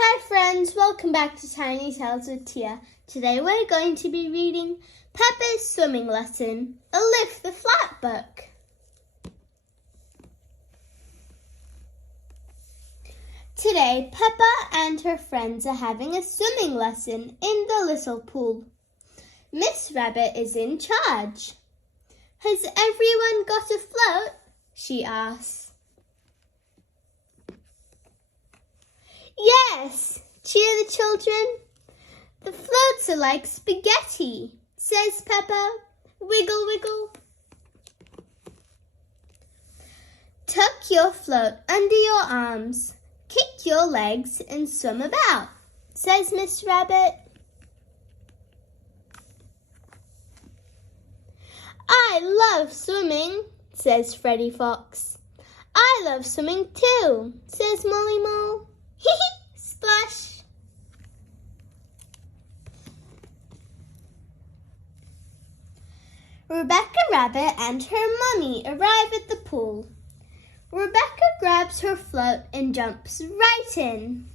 Hi friends, welcome back to Tiny Tales with Tia. Today we're going to be reading Peppa's Swimming Lesson, a Lift the Flat book. Today Peppa and her friends are having a swimming lesson in the little pool. Miss Rabbit is in charge. Has everyone got a float? She asks. Yes, cheer the children. The floats are like spaghetti, says Peppa. Wiggle, wiggle. Tuck your float under your arms, kick your legs and swim about, says Miss Rabbit. I love swimming, says Freddy Fox. I love swimming too, says Molly Mole. Splash! Rebecca Rabbit and her mummy arrive at the pool. Rebecca grabs her float and jumps right in.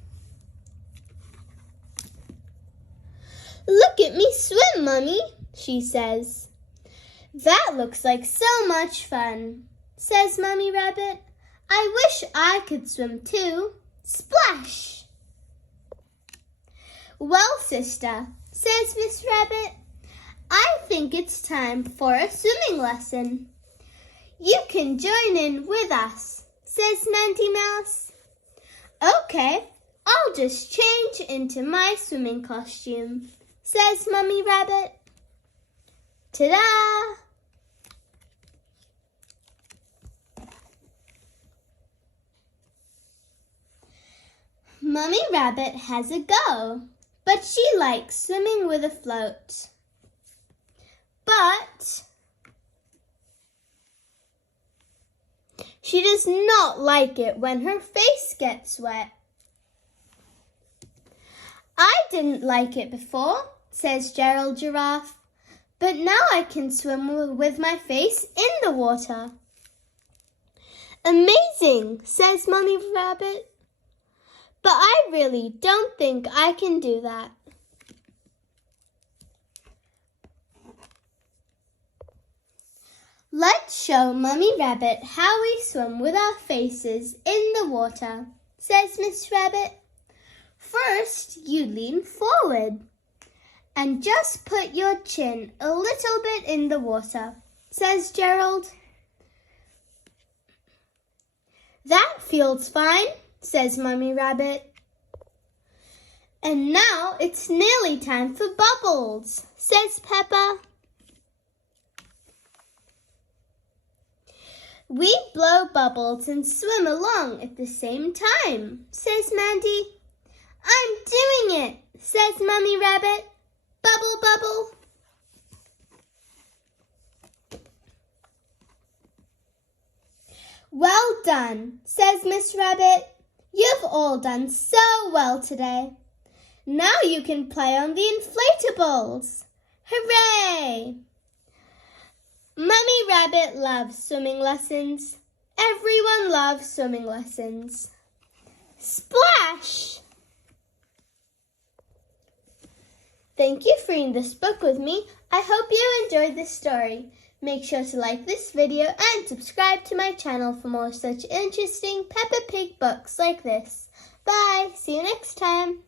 Look at me swim, Mummy, she says. That looks like so much fun, says Mummy Rabbit. I wish I could swim too. Splash! Well, sister, says Miss Rabbit, I think it's time for a swimming lesson. You can join in with us, says Mandy Mouse. Okay, I'll just change into my swimming costume, says Mummy Rabbit. Ta-da! Mummy Rabbit has a go, but she likes swimming with a float. But she does not like it when her face gets wet. I didn't like it before, says Gerald Giraffe, but now I can swim with my face in the water. Amazing, says Mummy Rabbit. But I really don't think I can do that. Let's show Mummy Rabbit how we swim with our faces in the water, says Miss Rabbit. First, you lean forward and just put your chin a little bit in the water, says Gerald. That feels fine, says Mummy Rabbit. And now it's nearly time for bubbles, says Peppa. We blow bubbles and swim along at the same time, says Mandy. I'm doing it, says Mummy Rabbit. Bubble, bubble. Well done, says Miss Rabbit. You've all done so well today. Now you can play on the inflatables. Hooray! Mummy Rabbit loves swimming lessons. Everyone loves swimming lessons. Splash! Thank you for reading this book with me. I hope you enjoyed this story. Make sure to like this video and subscribe to my channel for more such interesting Peppa Pig books like this. Bye! See you next time!